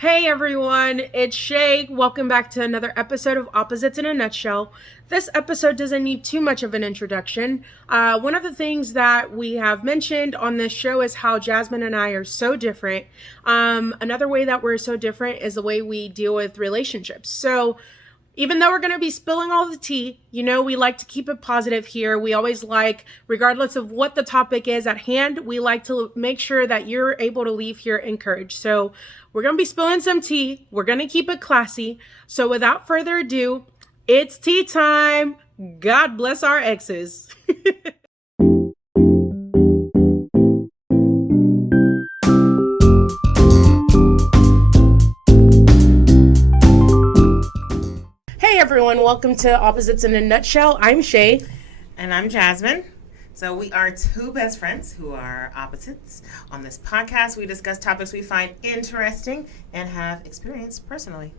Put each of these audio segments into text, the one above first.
Hey everyone, it's Shay. Welcome back to another episode of Opposites in a Nutshell. This episode doesn't need too much of an introduction. One of the things that we have mentioned on this show is how Jasmine and I are so different. Another way that we're so different is the way we deal with relationships. So, even though we're going to be spilling all the tea, we like to keep it positive here. We always like, regardless of what the topic is at hand, we like to make sure that you're able to leave here encouraged. So we're going to be spilling some tea. We're going to keep it classy. So without further ado, it's tea time. God bless our exes. Hey everyone, welcome to Opposites in a Nutshell. I'm Shay. And I'm Jasmine. So we are two best friends who are opposites. On this podcast, we discuss topics we find interesting and have experienced personally.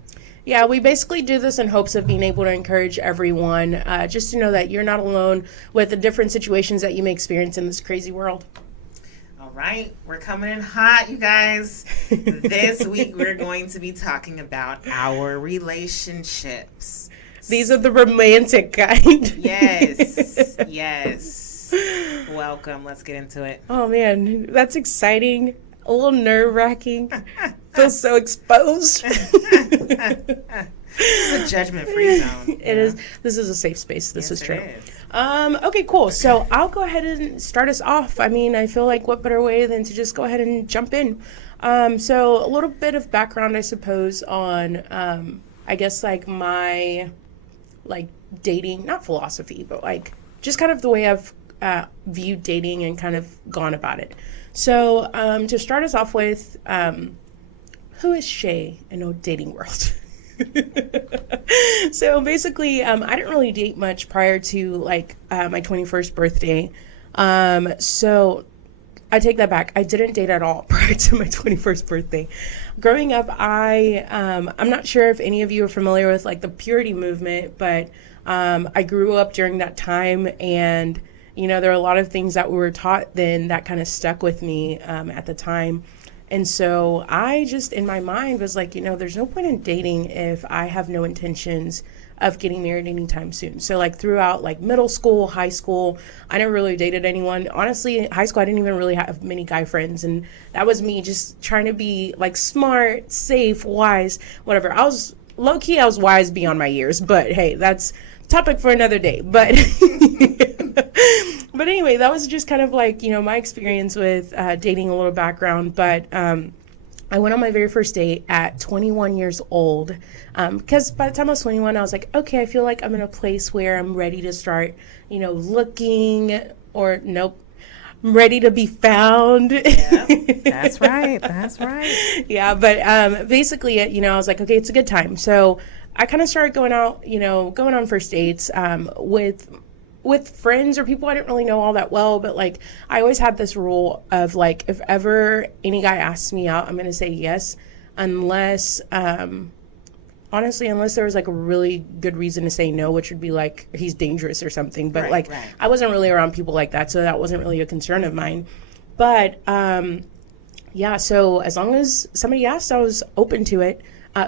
Yeah, we basically do this in hopes of being able to encourage everyone just to know that you're not alone with the different situations that you may experience in this crazy world. All right, we're coming in hot, you guys. This week, we're going to be talking about our relationships. These are the romantic kind. Yes. Welcome. Let's get into it. Oh, man, that's exciting. A little nerve-wracking. Feel so exposed. This is a judgment-free zone. It is. This is a safe space. This is true. Is. Okay, cool. So I'll go ahead and start us off. I mean, I feel like what better way than to just go ahead and jump in. So a little bit of background, I suppose, on, I guess, like my, like, dating, not philosophy, but, like, just kind of the way I've viewed dating and kind of gone about it. So to start us off with, who is Shay in a dating world? So basically, I didn't really date much prior to like my 21st birthday. So I take that back. I didn't date at all prior to my 21st birthday. Growing up, I'm not sure if any of you are familiar with like the purity movement, but I grew up during that time, and there are a lot of things that we were taught then that kind of stuck with me at the time. And so I just, in my mind, was like, there's no point in dating if I have no intentions of getting married anytime soon. So like throughout like middle school, high school, I never really dated anyone. Honestly, in high school, I didn't even really have many guy friends. And that was me just trying to be like smart, safe, wise, whatever. I was low-key, I was wise beyond my years. But hey, that's a topic for another day. But But anyway, that was just kind of like, my experience with dating, a little background. But I went on my very first date at 21 years old because by the time I was 21, I was like, okay, I feel like I'm in a place where I'm ready to start, looking, or nope, I'm ready to be found. Yeah, that's right. Yeah, but basically, I was like, okay, it's a good time. So I kind of started going out, going on first dates with friends or people I didn't really know all that well, but like I always had this rule of like, if ever any guy asks me out, I'm going to say yes, unless there was like a really good reason to say no, which would be like he's dangerous or something. But right. I wasn't really around people like that, so that wasn't really a concern of mine. But yeah, so as long as somebody asked, I was open to it.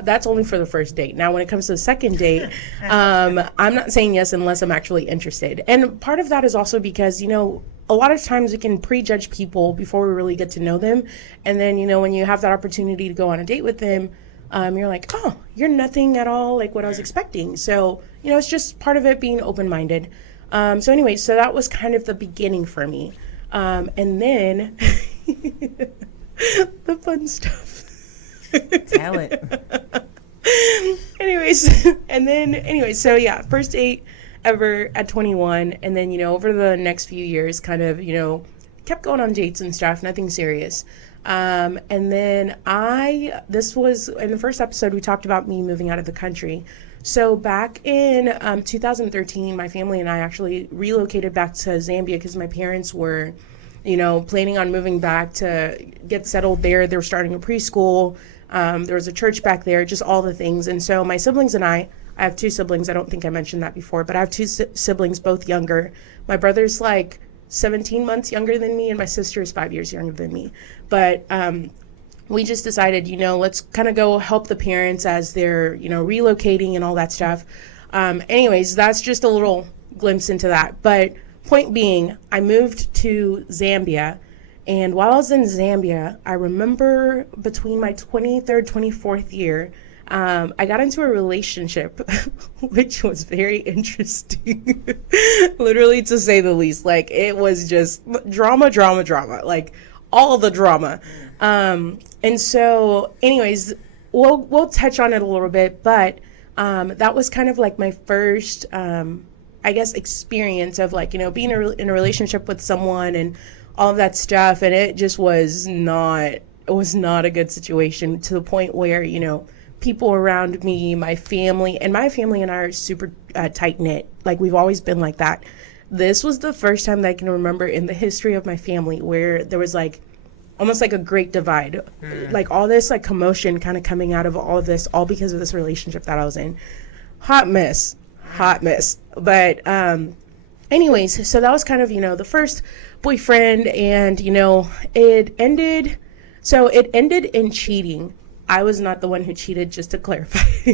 That's only for the first date. Now, when it comes to the second date, I'm not saying yes unless I'm actually interested. And part of that is also because, a lot of times we can prejudge people before we really get to know them. And then, when you have that opportunity to go on a date with them, you're like, oh, you're nothing at all like what I was expecting. So, it's just part of it being open-minded. So anyway, so that was kind of the beginning for me. And then the fun stuff. Tell it. So yeah, first date ever at 21. And then, over the next few years, kind of, kept going on dates and stuff, nothing serious. And then this was in the first episode, we talked about me moving out of the country. So back in 2013, my family and I actually relocated back to Zambia because my parents were, planning on moving back to get settled there. They were starting a preschool. There was a church back there, just all the things. And so my siblings and I have two siblings. I don't think I mentioned that before, but I have two siblings, both younger. My brother's like 17 months younger than me, and my sister is 5 years younger than me. But we just decided, let's kind of go help the parents as they're, relocating and all that stuff. Anyways, that's just a little glimpse into that. But point being, I moved to Zambia. And while I was in Zambia, I remember between my 23rd, 24th year, I got into a relationship, which was very interesting, literally to say the least. Like, it was just drama, like all the drama. And so anyways, we'll touch on it a little bit, but that was kind of like my first, I guess, experience of like, being in a relationship with someone and all of that stuff. And it just was not a good situation, to the point where, people around me, my family and I are super tight knit. Like, we've always been like that. This was the first time that I can remember in the history of my family where there was like almost like a great divide, like all this like commotion kind of coming out of all of this, all because of this relationship that I was in. Hot mess. But anyways, so that was kind of, the first boyfriend, and, it ended in cheating. I was not the one who cheated, just to clarify.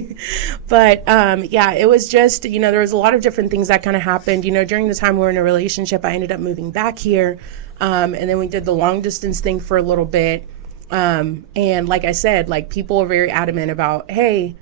But yeah, it was just, there was a lot of different things that kind of happened. During the time we were in a relationship, I ended up moving back here. And then we did the long distance thing for a little bit. And like I said, like, people were very adamant about, hey,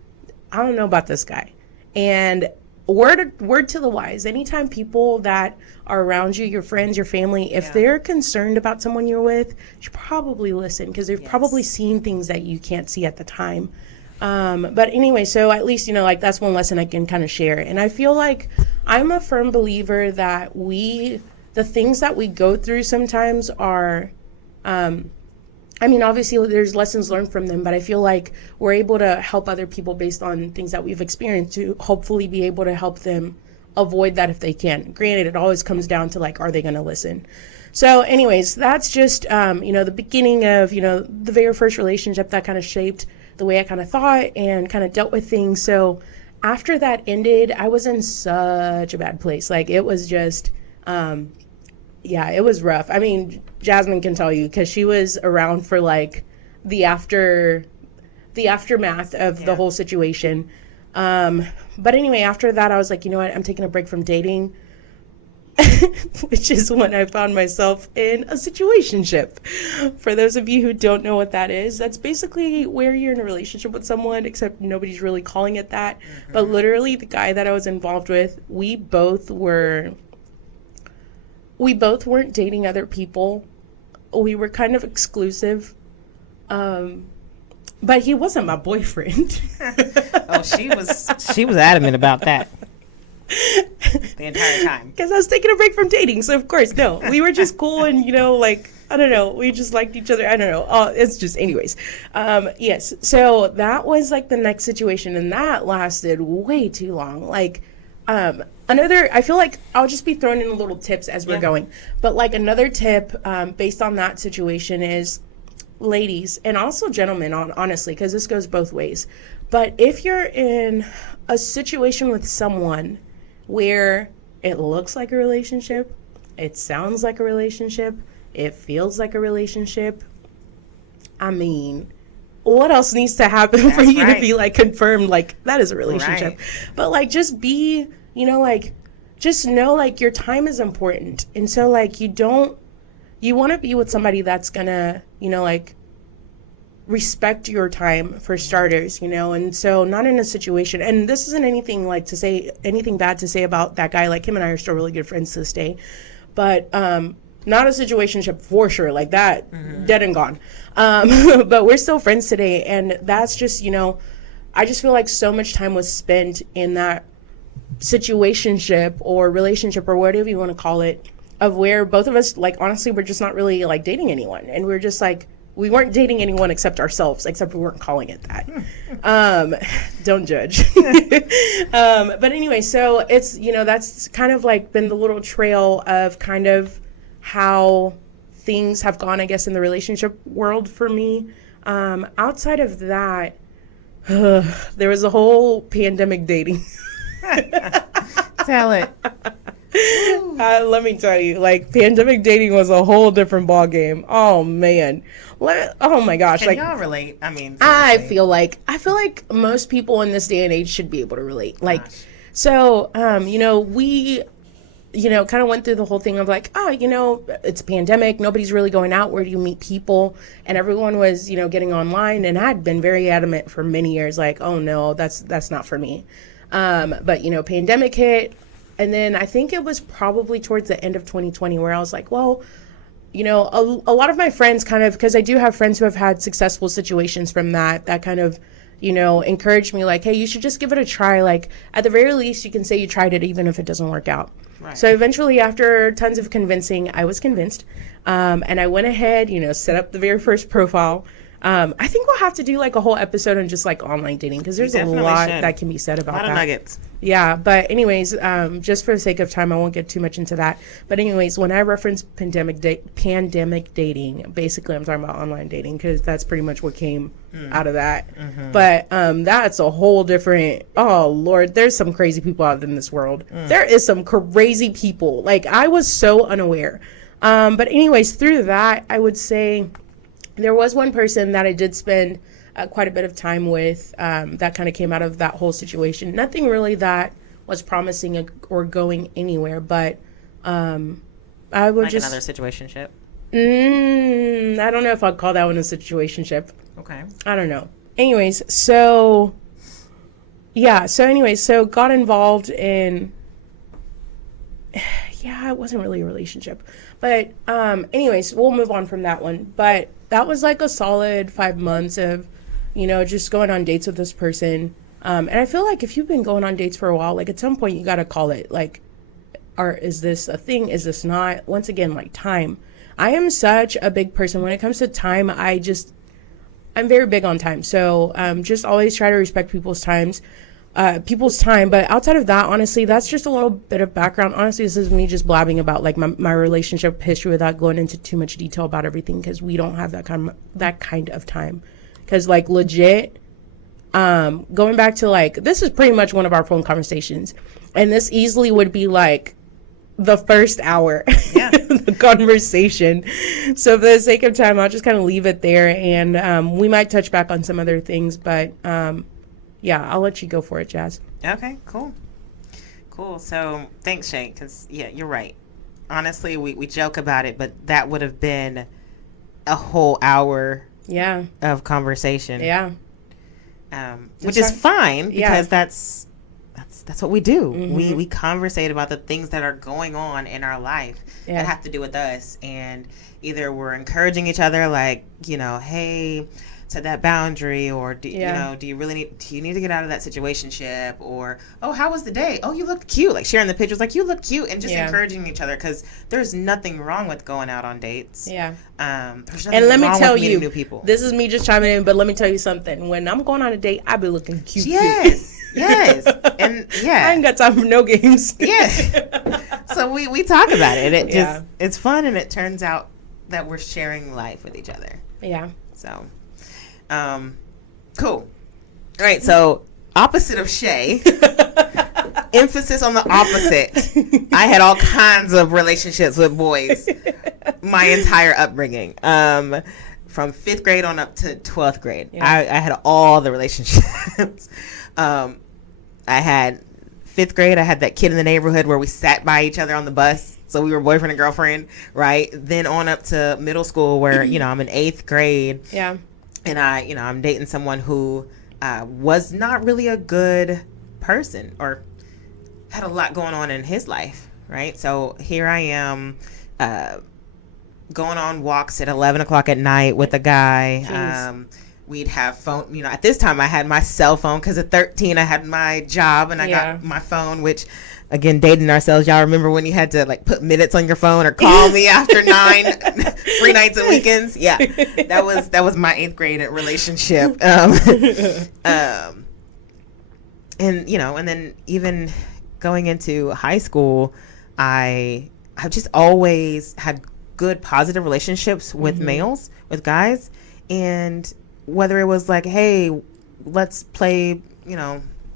I don't know about this guy. And word to the wise, anytime people that are around you, your friends, your family, if they're concerned about someone you're with, you should probably listen, because they've probably seen things that you can't see at the time. But anyway, so at least, like, that's one lesson I can kind of share. And I feel like I'm a firm believer that the things that we go through sometimes are, obviously there's lessons learned from them, but I feel like we're able to help other people based on things that we've experienced, to hopefully be able to help them avoid that if they can. Granted, it always comes down to, like, are they going to listen? So anyways, that's just, the beginning of, the very first relationship that kind of shaped the way I kind of thought and kind of dealt with things. So after that ended, I was in such a bad place. Like, it was just, it was rough. I mean, Jasmine can tell you, because she was around for like the aftermath of the whole situation. But anyway, after that, I was like, you know what, I'm taking a break from dating, which is when I found myself in a situationship. For those of you who don't know what that is, that's basically where you're in a relationship with someone, except nobody's really calling it that. But literally, the guy that I was involved with, we both weren't dating other people. We were kind of exclusive. But he wasn't my boyfriend. Oh, she was adamant about that the entire time. Because I was taking a break from dating, so of course, no. We were just cool and, like, I don't know, we just liked each other. I don't know. It's just, anyways. Yes, so that was, like, the next situation, and that lasted way too long. Like, I feel like I'll just be throwing in little tips as we're going. But, like, another tip based on that situation is, ladies, and also gentlemen, honestly, because this goes both ways. But if you're in a situation with someone where it looks like a relationship, it sounds like a relationship, it feels like a relationship, I mean, what else needs to happen for you to be, like, confirmed, like, that is a relationship? But, like, just be, just know, like, your time is important. And so, like, you want to be with somebody that's gonna, like, respect your time, for starters, and so not in a situation, and this isn't anything like to say anything bad to say about that guy. Like, him and I are still really good friends to this day, but not a situationship for sure, like that, dead and gone. But we're still friends today, and that's just, I just feel like so much time was spent in that situationship or relationship or whatever you want to call it, of where both of us, like, honestly, we're just not really, like, dating anyone, and we're just like, we weren't dating anyone except ourselves, except we weren't calling it that. Don't judge. But anyway, so it's, that's kind of like been the little trail of kind of how things have gone, I guess, in the relationship world for me. Outside of that, there was a whole pandemic dating. Tell it. Let me tell you, like, pandemic dating was a whole different ball game. Oh man, oh my gosh, Can like, y'all relate? I mean, I seriously. feel like most people in this day and age should be able to relate. Like, Gosh. so, we, kind of went through the whole thing of like, oh, it's a pandemic. Nobody's really going out. Where do you meet people? And everyone was, getting online. And I'd been very adamant for many years, like, oh no, that's not for me. But, pandemic hit. And then I think it was probably towards the end of 2020 where I was like, well, a lot of my friends kind of, because I do have friends who have had successful situations from that kind of, encouraged me like, hey, you should just give it a try. Like, at the very least, you can say you tried it, even if it doesn't work out. Right. So eventually, after tons of convincing, I was convinced. And I went ahead, set up the very first profile. I think we'll have to do like a whole episode on just like online dating because there's a lot that can be said about that. A lot of nuggets. Yeah, but anyways, just for the sake of time, I won't get too much into that. But anyways, when I reference pandemic dating, basically I'm talking about online dating because that's pretty much what came out of that. Mm-hmm. But that's a whole different. Oh Lord, there's some crazy people out in this world. There is some crazy people. Like I was so unaware. But anyways, through that, I would say there was one person that I did spend quite a bit of time with that kind of came out of that whole situation. Nothing really that was promising or going anywhere, but I would like just... another situationship? I don't know if I'd call that one a situationship. Okay. I don't know. Anyways, so got involved in... Yeah, it wasn't really a relationship. But anyways, we'll move on from that one. But that was like a solid 5 months of, just going on dates with this person. And I feel like if you've been going on dates for a while, like at some point you got to call it like, is this a thing? Is this not? Once again, like time. I am such a big person. When it comes to time, I'm very big on time. So just always try to respect people's time. But outside of that, honestly, that's just a little bit of background. Honestly, this is me just blabbing about like my relationship history without going into too much detail about everything because we don't have that kind of time. Because like legit, going back to like, this is pretty much one of our phone conversations, and this easily would be like the first hour, the conversation. So for the sake of time, I'll just kind of leave it there, and we might touch back on some other things, but yeah, I'll let you go for it, Jazz. Okay, cool. So thanks, Shay, because, yeah, you're right. Honestly, we joke about it, but that would have been a whole hour of conversation. Yeah. Which is fine because that's what we do. Mm-hmm. We conversate about the things that are going on in our life that have to do with us. And either we're encouraging each other like, hey, set that boundary, or do you need to get out of that situationship, or how was the day, you look cute, like sharing the pictures like you look cute, and just encouraging each other because there's nothing wrong with going out on dates. There's nothing and let me wrong tell with you, new people. This is me just chiming in, but let me tell you something. When I'm going on a date, I be looking cute. Yes. And I ain't got time for no games. So we talk about it. It's fun, and it turns out that we're sharing life with each other. So cool. All right, so opposite of Shay, emphasis on the opposite. I had all kinds of relationships with boys my entire upbringing, from 5th grade on up to 12th grade. I had all the relationships. I had 5th grade, I had that kid in the neighborhood where we sat by each other on the bus. So we were boyfriend and girlfriend, right? Then on up to middle school where, I'm in 8th grade. And I'm dating someone who was not really a good person or had a lot going on in his life, right? So here I am going on walks at 11 o'clock at night with a guy. We'd have phone, at this time I had my cell phone because at 13 I had my job and I got my phone, which... Again, dating ourselves. Y'all remember when you had to like put minutes on your phone or call me after 9 free nights and weekends? Yeah, that was my 8th grade relationship. And and then even going into high school, I've just always had good positive relationships with males, with guys, and whether it was like, hey, let's play,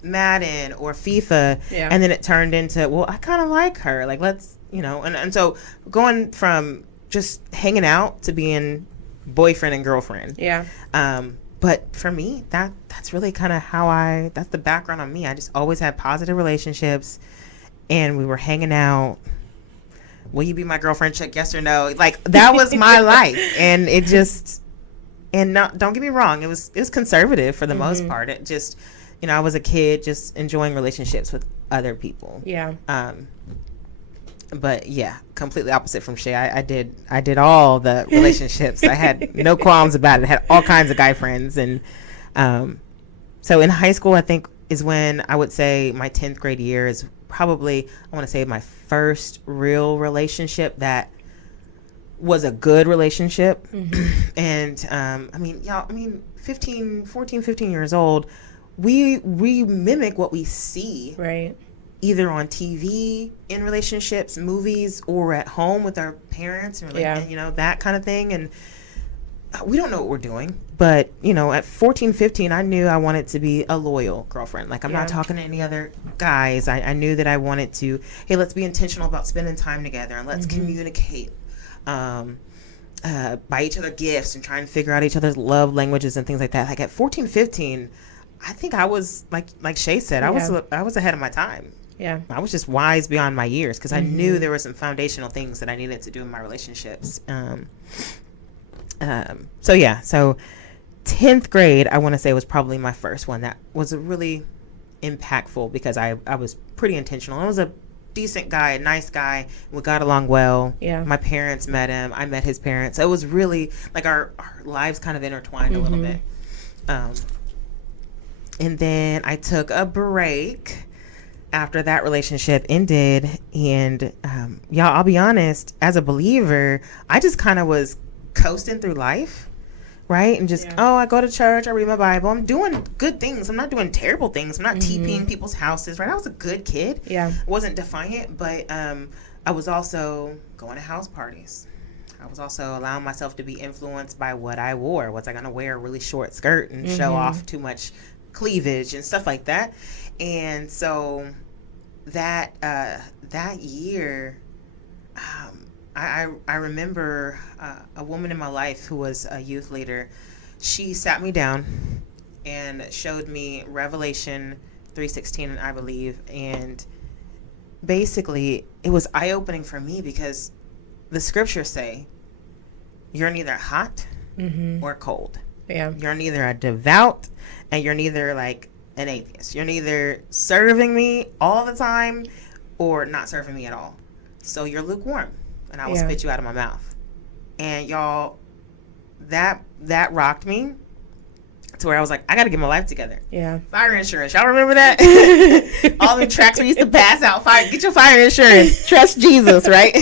Madden or FIFA, and then it turned into, well, I kind of like her, like, let's, and so going from just hanging out to being boyfriend and girlfriend. But for me, that's really kind of that's the background on me. I just always had positive relationships, and we were hanging out. Will you be my girlfriend? Check yes or no. Like, that was my life, and it just, and don't get me wrong, it was conservative for the most part. It just, I was a kid just enjoying relationships with other people. But yeah, completely opposite from Shay. I did all the relationships. I had no qualms about it. I had all kinds of guy friends, and so in high school, I think is when I would say my 10th grade year is probably, I want to say, my first real relationship that was a good relationship. And I mean, 14, 15 years old, we mimic what we see, right, either on TV, in relationships, movies, or at home with our parents, and that kind of thing. And we don't know what we're doing, but at 14, 15, I knew I wanted to be a loyal girlfriend. Like, I'm not talking to any other guys. I knew that I wanted to, hey, let's be intentional about spending time together, and let's communicate, buy each other gifts, and try and figure out each other's love languages and things like that. Like, at 14, 15, I think I was like Shay said, I was ahead of my time. I was just wise beyond my years, because I knew there were some foundational things that I needed to do in my relationships. So 10th grade, I want to say, was probably my first one that was really impactful, because I was pretty intentional. I was a decent guy, a nice guy. We got along well. My parents met him. I met his parents. So it was really like our lives kind of intertwined a little bit. And then I took a break after that relationship ended. And y'all, I'll be honest, as a believer, I just kind of was coasting through life, right? And just, I go to church, I read my Bible, I'm doing good things, I'm not doing terrible things, I'm not TPing people's houses, right? I was a good kid. Wasn't defiant, but I was also going to house parties. I was also allowing myself to be influenced by what I wore. Was I going to wear a really short skirt and show off too much cleavage and stuff like that? And so that year, I remember a woman in my life who was a youth leader. She sat me down and showed me Revelation 3:16, I believe, and basically it was eye-opening for me, because the scriptures say you're neither hot or cold. You're neither a devout, and you're neither like an atheist. You're neither serving me all the time or not serving me at all. So you're lukewarm, and I will spit you out of my mouth. And y'all, that rocked me to where I was like, I got to get my life together. Fire insurance. Y'all remember that? All the tracks we used to pass out. Get your fire insurance. Trust Jesus, right?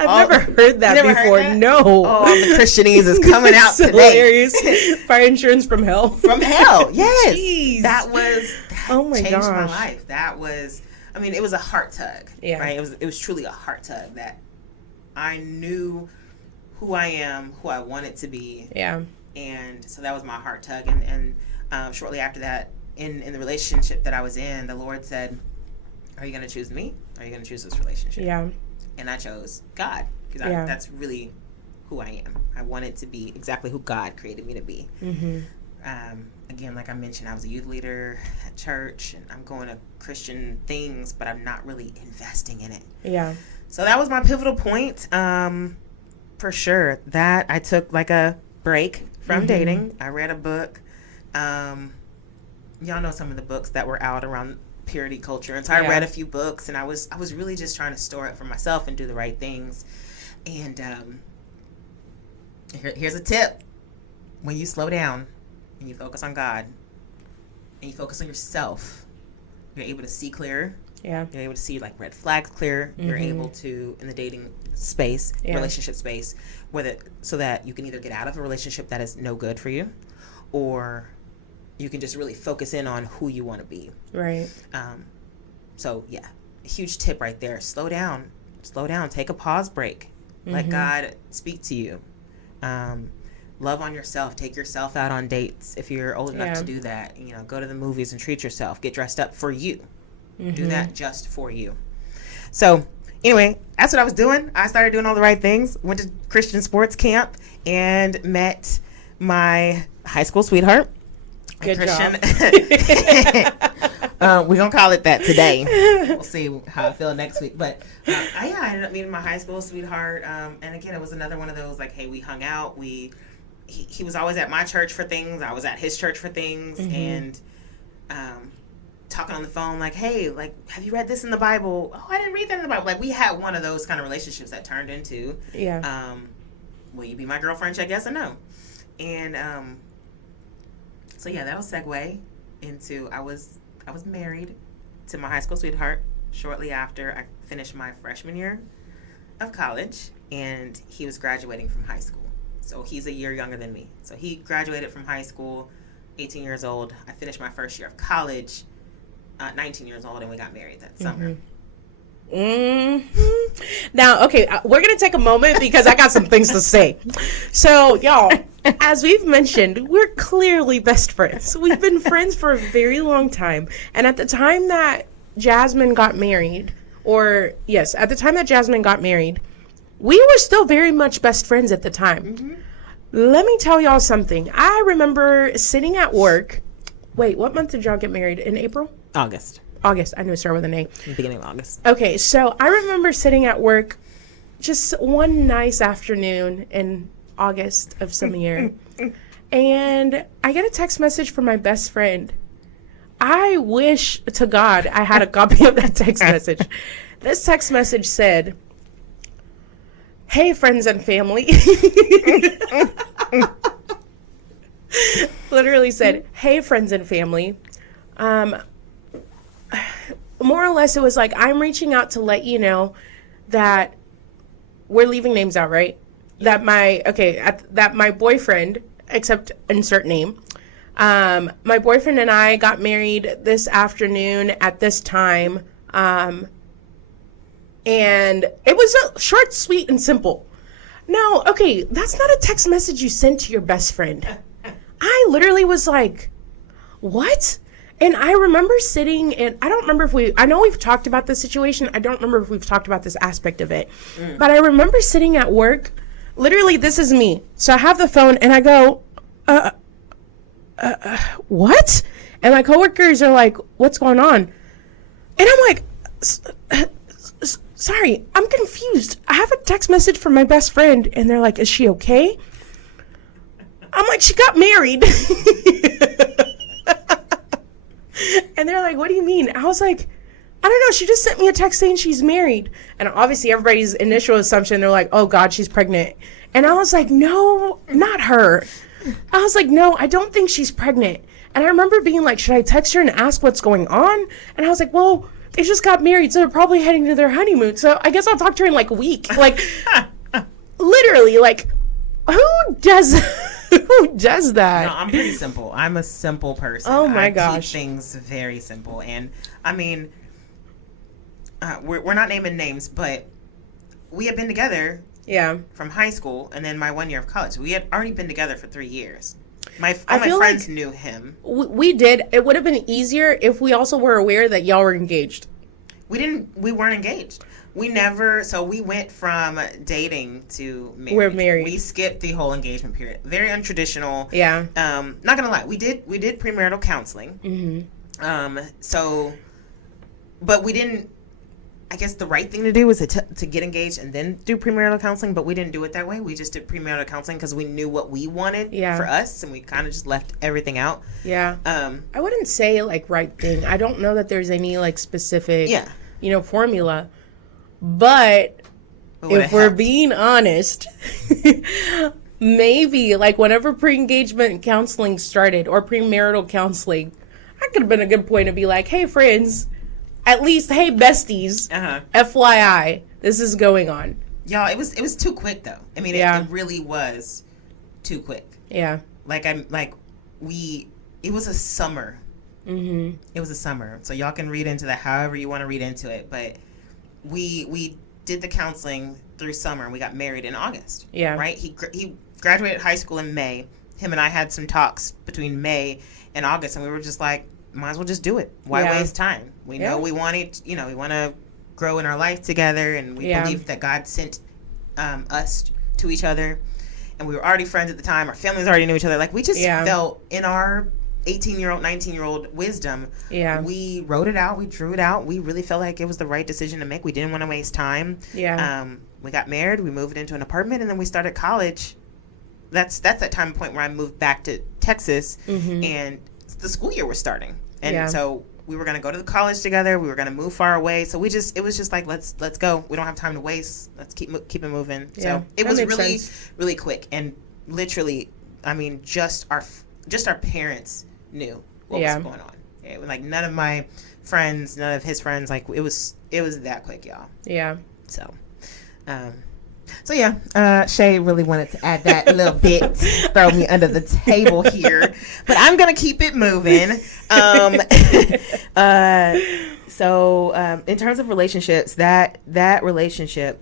I've never heard that before. Heard that? No. Oh, all the Christianese is coming out so today. Hilarious. Fire insurance from hell. From hell, yes. Jeez. That changed my gosh. life. That was, it was a heart tug. Right? It was truly a heart tug that I knew who I am, who I wanted to be. And so that was my heart tug. And shortly after that, in the relationship that I was in, the Lord said, are you going to choose me? Or are you going to choose this relationship? And I chose God, because that's really who I am. I wanted to be exactly who God created me to be. Again, like I mentioned, I was a youth leader at church, and I'm going to Christian things, but I'm not really investing in it. So that was my pivotal point, for sure. That I took like a break from dating. I read a book. Y'all know some of the books that were out around purity culture, and so I read a few books, and I was really just trying to store it for myself and do the right things. And here's a tip: when you slow down and you focus on God and you focus on yourself, you're able to see clearer. You're able to see like red flags clear. You're able to, in the dating space, relationship space, so that you can either get out of a relationship that is no good for you, or you can just really focus in on who you want to be. Right. So yeah, a huge tip right there. Slow down, take a pause break. Let God speak to you. love on yourself. Take yourself out on dates if you're old enough Yeah. to do that. You know, go to the movies and treat yourself. Get dressed up for you. Do that just for you. So anyway, that's what I was doing. I started doing all the right things. Went to Christian sports camp and met my high school sweetheart. Good Christian. job. We're going to call it that today. We'll see how I feel next week. But I ended up meeting my high school sweetheart. And again, it was another one of those, like, hey, we hung out. He was always at my church for things. I was at his church for things. And talking on the phone, like, hey, like, have you read this in the Bible? Oh, I didn't read that in the Bible. Like, we had one of those kind of relationships that turned into, will you be my girlfriend? Check yes or no. And so yeah, that'll segue into I was married to my high school sweetheart shortly after I finished my freshman year of college, and he was graduating from high school. So he's a year younger than me. So he graduated from high school, 18 years old. I finished my first year of college, 19 years old, and we got married that summer. Now, okay, we're going to take a moment because I got some things to say. So, y'all, as we've mentioned, we're clearly best friends. We've been friends for a very long time. And at the time that Jasmine got married, we were still very much best friends at the time. Let me tell y'all something. I remember sitting at work. Wait, what month did y'all get married? In April? August. I knew it started with an A. Beginning of August. Okay, so I remember sitting at work just one nice afternoon in August of some year, and I get a text message from my best friend. I wish to God I had a copy of that text message. This text message said, "Hey, friends and family." Literally said, "Hey, friends and family. More or less, it was like, I'm reaching out to let you know that we're leaving names out, right? That my boyfriend, except insert name, my boyfriend and I got married this afternoon at this time, and it was short, sweet, and simple. No, okay, that's not a text message you send to your best friend. I literally was like, what? And I remember sitting, and I don't remember I know we've talked about this situation. I don't remember if we've talked about this aspect of it. But I remember sitting at work. Literally, this is me. So I have the phone, and I go, what? And my coworkers are like, what's going on? And I'm like, sorry, I'm confused. I have a text message from my best friend, and they're like, is she okay? I'm like, she got married. And they're like, what do you mean? I was like, I don't know. She just sent me a text saying she's married. And obviously everybody's initial assumption, they're like, oh God, she's pregnant. And I was like, no, not her. I was like, no, I don't think she's pregnant. And I remember being like, should I text her and ask what's going on? And I was like, well, they just got married, so they're probably heading to their honeymoon. So I guess I'll talk to her in like a week. Like, literally, like, who does that? No, I'm pretty simple. I'm a simple person. Oh my I gosh. keep things very simple. And I mean, we're not naming names, but we had been together from high school and then my 1 year of college. We had already been together for 3 years. All my friends knew him. We did. It would have been easier if we also were aware that y'all were engaged. We weren't engaged. We went from dating to married. We're married. We skipped the whole engagement period. Very untraditional. Yeah. Not gonna lie, we did premarital counseling. Mm-hmm. But we didn't. I guess the right thing to do was to get engaged and then do premarital counseling, but we didn't do it that way. We just did premarital counseling because we knew what we wanted for us, and we kind of just left everything out. Yeah. I wouldn't say like right thing. I don't know that there's any like specific, formula. But if we're being honest, maybe like whenever pre-engagement counseling started or premarital counseling, that could have been a good point to be like, hey friends, at least, hey besties, FYI, this is going on. Y'all, it was too quick though. I mean, it really was too quick. Yeah. It was a summer. Mm-hmm. It was a summer. So y'all can read into that however you want to read into it, but we did the counseling through summer and we got married in August. Yeah. Right? He graduated high school in May. Him and I had some talks between May and August, and we were just like, might as well just do it. Why waste time? We know we want to grow in our life together, and we believe that God sent us to each other, and we were already friends at the time. Our families already knew each other. Like, we just felt in our 18-year-old, 19-year-old wisdom, we wrote it out, we drew it out. We really felt like it was the right decision to make. We didn't want to waste time. We got married, we moved into an apartment, and then we started college. That's that time point where I moved back to Texas, and the school year was starting. And so we were going to go to the college together. We were going to move far away. So it was just like, let's go. We don't have time to waste. Let's keep it moving. So it was really, really quick. And literally, I mean, just our parents knew what was going on. It was like none of my friends, none of his friends, like it was that quick, y'all. Yeah. So yeah, Shay really wanted to add that little bit, throw me under the table here, but I'm gonna keep it moving. So in terms of relationships, that relationship,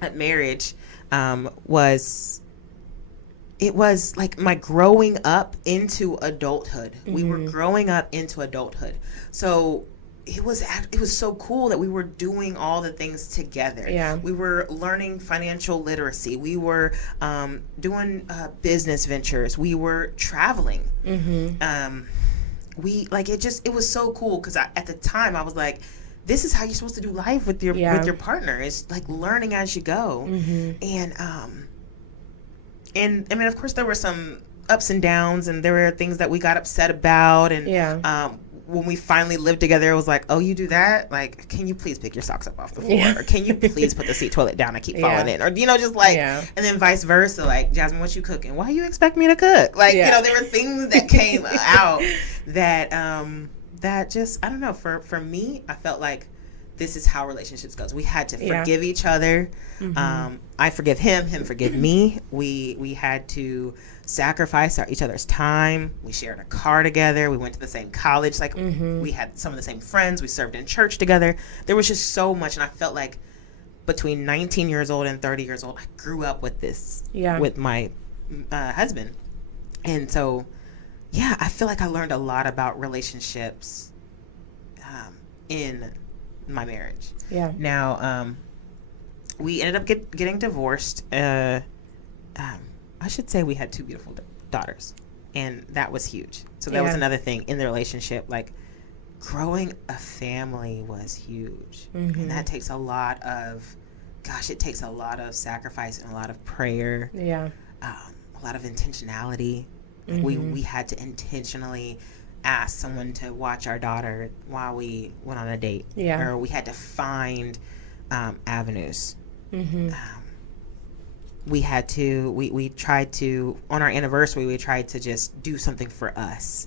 that marriage, was like my growing up into adulthood. We were growing up into adulthood, so it was so cool that we were doing all the things together. We were learning financial literacy. We were doing business ventures. We were traveling. It was so cool because at the time I was like, this is how you're supposed to do life with your partner. It's like learning as you go. And I mean, of course there were some ups and downs, and there were things that we got upset about, and when we finally lived together, it was like, oh, you do that? Like, can you please pick your socks up off the floor? Or can you please put the seat toilet down? I keep falling in. Or, just like, and then vice versa. Like, Jasmine, what you cooking? Why you expect me to cook? Like, there were things that came out that just, I don't know, for me, I felt like this is how relationships goes. We had to forgive each other. I forgive him forgive me. We had to sacrifice each other's time. We shared a car together. We went to the same college. Like, we had some of the same friends. We served in church together. There was just so much, and I felt like between 19 years old and 30 years old, I grew up with this, with my husband. And so, I feel like I learned a lot about relationships in my marriage. Now, we ended up getting divorced. I should say we had 2 beautiful daughters, and that was huge. So that was another thing in the relationship. Like, growing a family was huge, and that takes a lot of sacrifice and a lot of prayer. A lot of intentionality. Like, we had to intentionally ask someone to watch our daughter while we went on a date. Or we had to find avenues. We tried to, on our anniversary, we tried to just do something for us.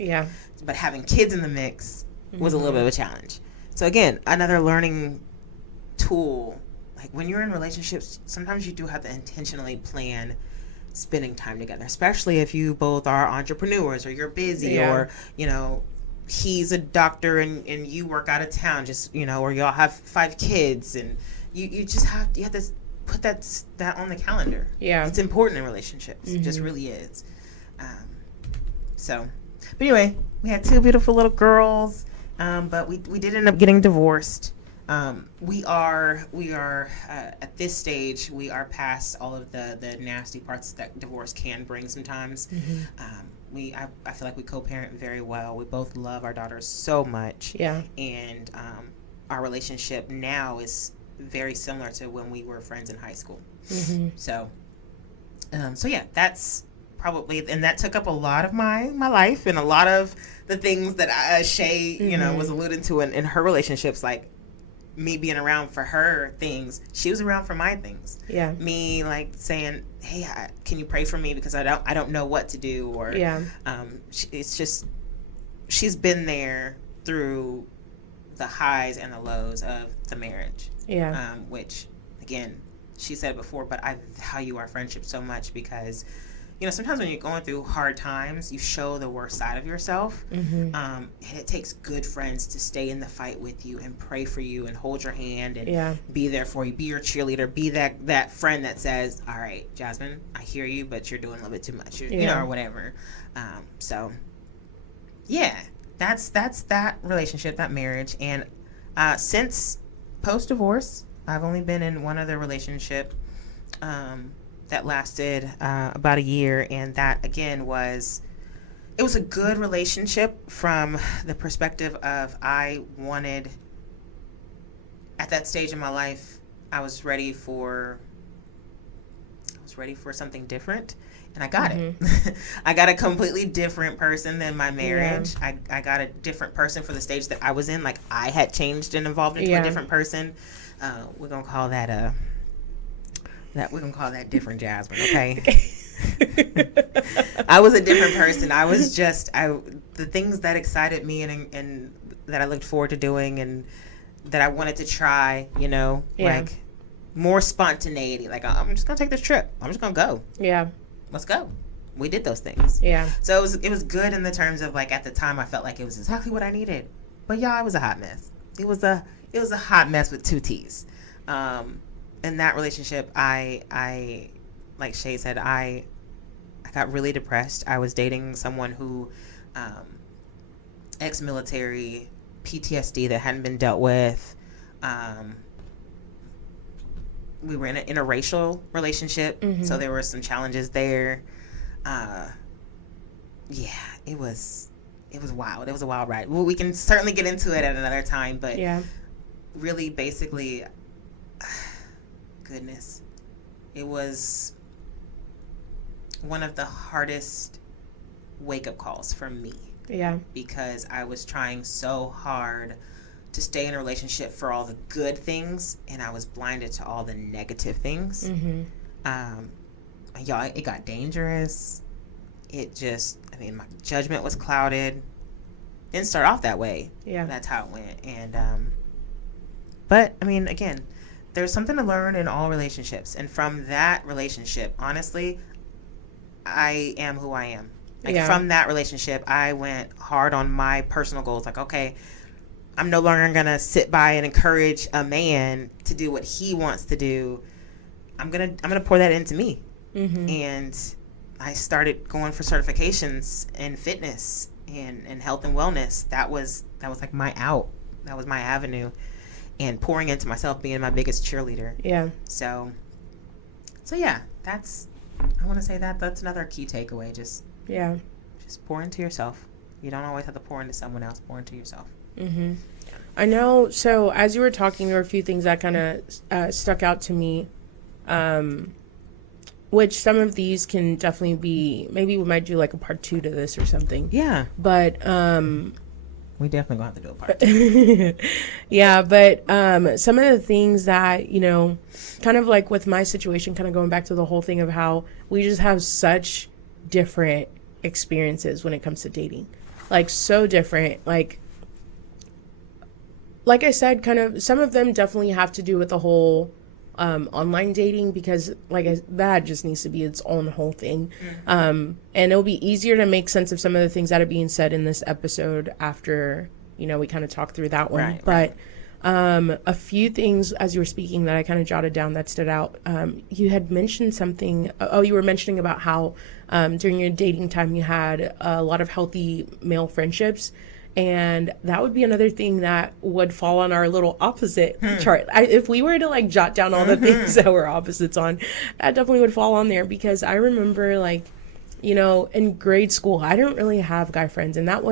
But having kids in the mix was a little bit of a challenge. So again, another learning tool. Like, when you're in relationships, sometimes you do have to intentionally plan spending time together, especially if you both are entrepreneurs, or you're busy, or he's a doctor and you work out of town, just or y'all have 5 kids, and you have to put that on the calendar. It's important in relationships. It just really is. But anyway, we had 2 beautiful little girls, but we did end up getting divorced. We are at this stage, we are past all of the nasty parts that divorce can bring sometimes. I feel like we co-parent very well. We both love our daughters so much. And our relationship now is very similar to when we were friends in high school. So that's probably, and that took up a lot of my life, and a lot of the things that Shay was alluding to in her relationships, like me being around for her things, she was around for my things. Me, like, saying, hey, can you pray for me because I don't know what to do, or it's just, she's been there through the highs and the lows of the marriage. Which, again, she said before, but I value our friendship so much because you know, sometimes when you're going through hard times, you show the worst side of yourself. And it takes good friends to stay in the fight with you and pray for you and hold your hand and be there for you, be your cheerleader, be that friend that says, all right, Jasmine, I hear you, but you're doing a little bit too much, you know, or whatever. So yeah, that's that relationship, that marriage. And since post-divorce, I've only been in one other relationship that lasted about a year, and that again was a good relationship from the perspective of I wanted, at that stage in my life, I was ready for something different, and I got it. I got a completely different person than my marriage. I got a different person for the stage that I was in. Like, I had changed and evolved into a different person. We're gonna call that different Jasmine, okay? I was a different person. I was just the things that excited me and that I looked forward to doing and that I wanted to try, you know, like more spontaneity. Like, I'm just gonna take this trip. I'm just gonna go. Yeah, let's go. We did those things. Yeah. So it was good in the terms of, like, at the time I felt like it was exactly what I needed. But y'all, it was a hot mess. It was a hot mess with two T's. In that relationship, I like Shay said, I got really depressed. I was dating someone who, ex-military, PTSD that hadn't been dealt with. We were in an interracial relationship, so there were some challenges there. Yeah, it was wild. It was a wild ride. Well, we can certainly get into it at another time, but really, basically, goodness, it was one of the hardest wake-up calls for me. Yeah. Because I was trying so hard to stay in a relationship for all the good things, and I was blinded to all the negative things. Y'all, it got dangerous. My judgment was clouded. Didn't start off that way. Yeah. That's how it went. And, but, I mean, again, there's something to learn in all relationships. And from that relationship, honestly, I am who I am. Like, from that relationship, I went hard on my personal goals. Like, okay, I'm no longer going to sit by and encourage a man to do what he wants to do. I'm gonna pour that into me. And I started going for certifications in fitness and health and wellness. That was like my out. That was my avenue. And pouring into myself, being my biggest cheerleader. Yeah. So yeah, I want to say that's another key takeaway. Just pour into yourself. You don't always have to pour into someone else. Pour into yourself. I know. So as you were talking, there were a few things that kind of stuck out to me. Which some of these can definitely be, maybe we might do like a part 2 to this or something. Yeah. But, we definitely gonna have to do a part 2. Yeah, but, some of the things that, you know, kind of like with my situation, kind of going back to the whole thing of how we just have such different experiences when it comes to dating. Like, so different. Like I said, kind of, some of them definitely have to do with the whole, online dating, because that just needs to be its own whole thing. And it'll be easier to make sense of some of the things that are being said in this episode after, you know, we kind of talk through that one. But a few things as you were speaking that I kind of jotted down that stood out. You had mentioned something. You were mentioning about how during your dating time you had a lot of healthy male friendships. And that would be another thing that would fall on our little opposite chart. If we were to like jot down all the things that we're opposites on, that definitely would fall on there, because I remember, like, you know, in grade school, I didn't really have guy friends. And it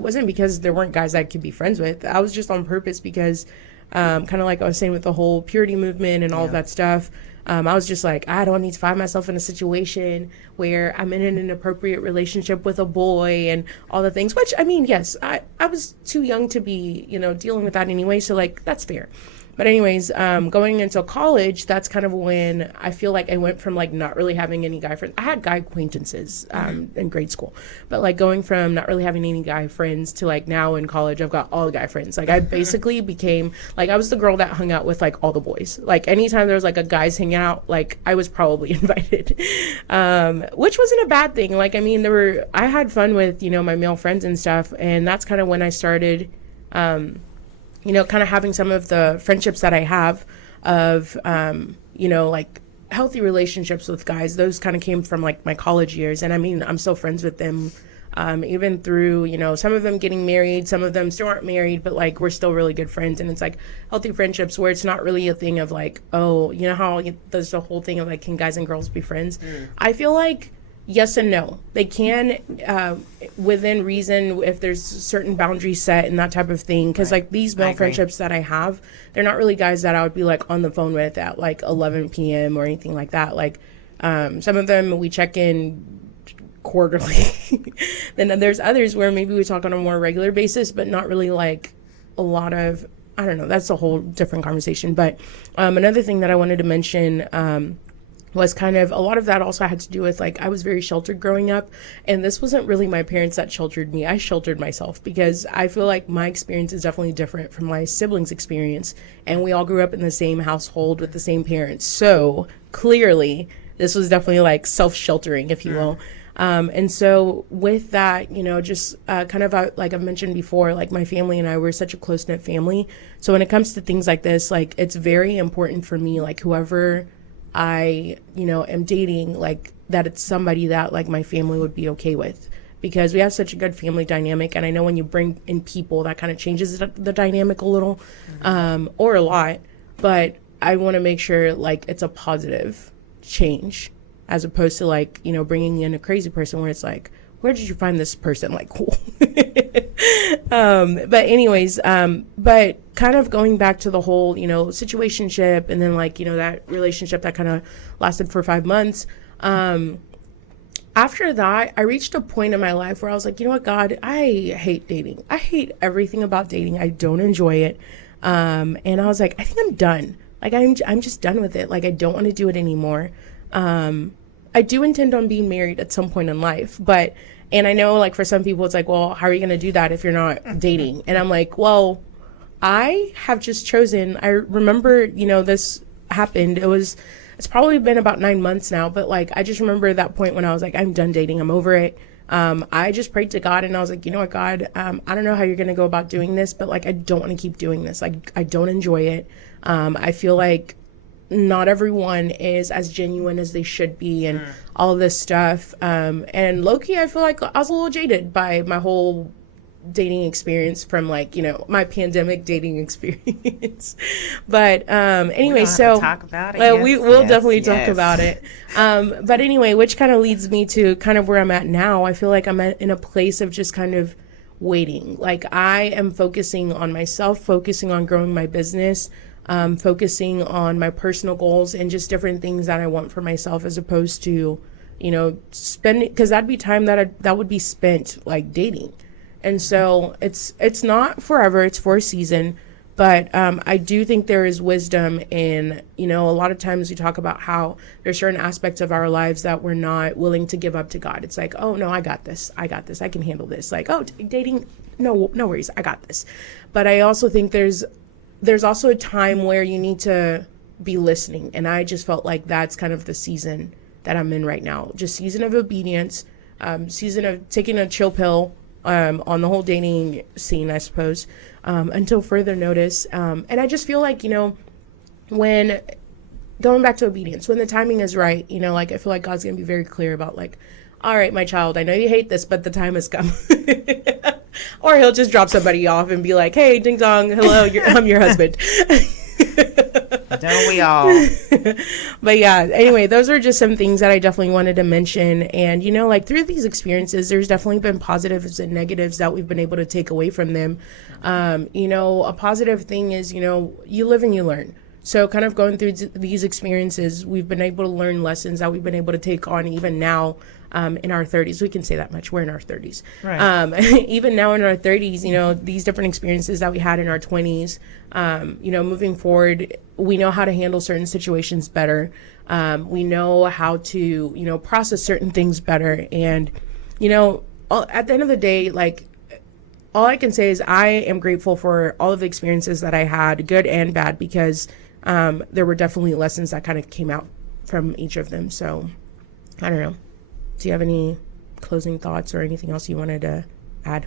wasn't because there weren't guys I could be friends with. I was just on purpose because kind of like I was saying with the whole purity movement and all of that stuff. I was just like, I don't need to find myself in a situation where I'm in an inappropriate relationship with a boy and all the things, which, I mean, yes, I was too young to be, you know, dealing with that anyway. So, like, that's fair. But anyways, going into college, that's kind of when I feel like I went from like not really having any guy friends. I had guy acquaintances in grade school, but like going from not really having any guy friends to like now in college, I've got all guy friends. Like I basically became like I was the girl that hung out with like all the boys. Like anytime there was like a guys hanging out, like I was probably invited, which wasn't a bad thing. Like I mean, I had fun with my male friends and stuff, and that's kind of when I started. Kind of having some of the friendships that I have of, like healthy relationships with guys. Those kind of came from like my college years. And I mean, I'm still friends with them, even through, some of them getting married, some of them still aren't married, but like we're still really good friends. And it's like healthy friendships where it's not really a thing of like, oh, how there's the whole thing of like, can guys and girls be friends? I feel like yes and no. They can, within reason, if there's certain boundaries set and that type of thing. Because like these male friendships that I have, they're not really guys that I would be like on the phone with at like 11 p.m. or anything like that. Like some of them we check in quarterly. Then there's others where maybe we talk on a more regular basis, but not really like a lot of, I don't know, that's a whole different conversation. But another thing that I wanted to mention was kind of a lot of that also had to do with like I was very sheltered growing up, and this wasn't really my parents that sheltered me. I sheltered myself because I feel like my experience is definitely different from my siblings' experience, and we all grew up in the same household with the same parents. So clearly this was definitely like self-sheltering, if you will. And so with that, just kind of like I've mentioned before, like my family and I were such a close-knit family. So when it comes to things like this, like it's very important for me, like whoever I, am dating, like that it's somebody that like my family would be okay with, because we have such a good family dynamic. And I know when you bring in people, that kind of changes the dynamic a little, or a lot, but I want to make sure like it's a positive change as opposed to like, bringing in a crazy person where it's like, where did you find this person? Like, cool. But anyways, but kind of going back to the whole, situationship, and then like, that relationship that kind of lasted for 5 months. After that, I reached a point in my life where I was like, you know what, God, I hate dating. I hate everything about dating. I don't enjoy it. And I was like, I think I'm done. Like, I'm just done with it. Like, I don't want to do it anymore. I do intend on being married at some point in life, and I know like for some people it's like, well, how are you going to do that if you're not dating? And I'm like, well, I have just chosen, I remember, this happened. It's probably been about 9 months now, but like, I just remember that point when I was like, I'm done dating. I'm over it. I just prayed to God and I was like, you know what, God, I don't know how you're going to go about doing this, but like, I don't want to keep doing this. Like, I don't enjoy it. I feel like not everyone is as genuine as they should be, and all of this stuff. And low-key, I feel like I was a little jaded by my whole dating experience from like, my pandemic dating experience. But anyway, so talk about it. we will definitely talk about it. But anyway, which kind of leads me to kind of where I'm at now. I feel like I'm in a place of just kind of waiting. Like I am focusing on myself, focusing on growing my business, focusing on my personal goals and just different things that I want for myself, as opposed to, spending, because that'd be time that would be spent like dating. And so it's not forever, it's for a season. But I do think there is wisdom in, a lot of times we talk about how there's certain aspects of our lives that we're not willing to give up to God. It's like, oh, no, I got this. I can handle this. Like, oh, dating, no worries. I got this. But I also think there's also a time where you need to be listening. And I just felt like that's kind of the season that I'm in right now. Just season of obedience, season of taking a chill pill on the whole dating scene, I suppose, until further notice. And I just feel like, when going back to obedience, when the timing is right, like I feel like God's going to be very clear about like, all right, my child, I know you hate this, but the time has come. Or he'll just drop somebody off and be like, hey, ding dong, hello, I'm your husband. Don't we all? But yeah, anyway, those are just some things that I definitely wanted to mention. And, like through these experiences, there's definitely been positives and negatives that we've been able to take away from them. A positive thing is, you live and you learn. So kind of going through these experiences, we've been able to learn lessons that we've been able to take on even now, in our 30s. We can say that much. We're in our 30s. Right. Even now in our 30s, you know, these different experiences that we had in our 20s, you know, moving forward, we know how to handle certain situations better. We know how to, you know, process certain things better. And, you know, at the end of the day, like, all I can say is I am grateful for all of the experiences that I had, good and bad, because there were definitely lessons that kind of came out from each of them. So, I don't know. Do you have any closing thoughts or anything else you wanted to add?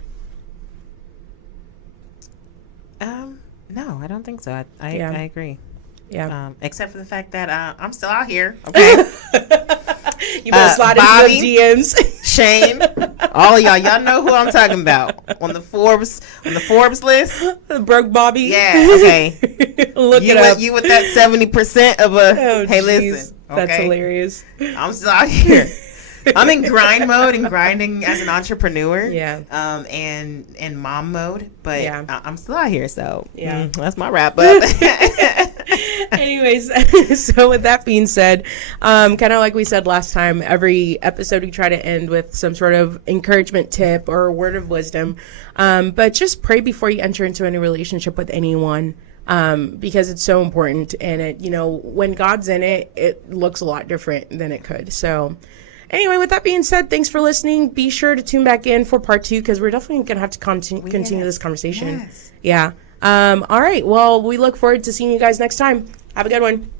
No, I don't think so. I agree. Yeah. Except for the fact that I'm still out here. Okay. You better slide Bobby, into the DMs. Shane, all of y'all know who I'm talking about on the Forbes list. Broke Bobby. Yeah. Okay. Look it up. You with that 70% of a. Oh, hey, geez. listen. Okay? That's hilarious. I'm still out here. I'm in grind mode and grinding as an entrepreneur. Yeah. And mom mode, but Yeah. I'm still out here. So Yeah. That's my wrap up. Anyways, so with that being said, kind of like we said last time, every episode we try to end with some sort of encouragement tip or word of wisdom. But just pray before you enter into any relationship with anyone. Because it's so important, and it, you know, when God's in it, it looks a lot different than it could. So anyway, with that being said, thanks for listening. Be sure to tune back in for part 2, because we're definitely going to have to continue this conversation. Yes. Yeah. All right. Well, we look forward to seeing you guys next time. Have a good one.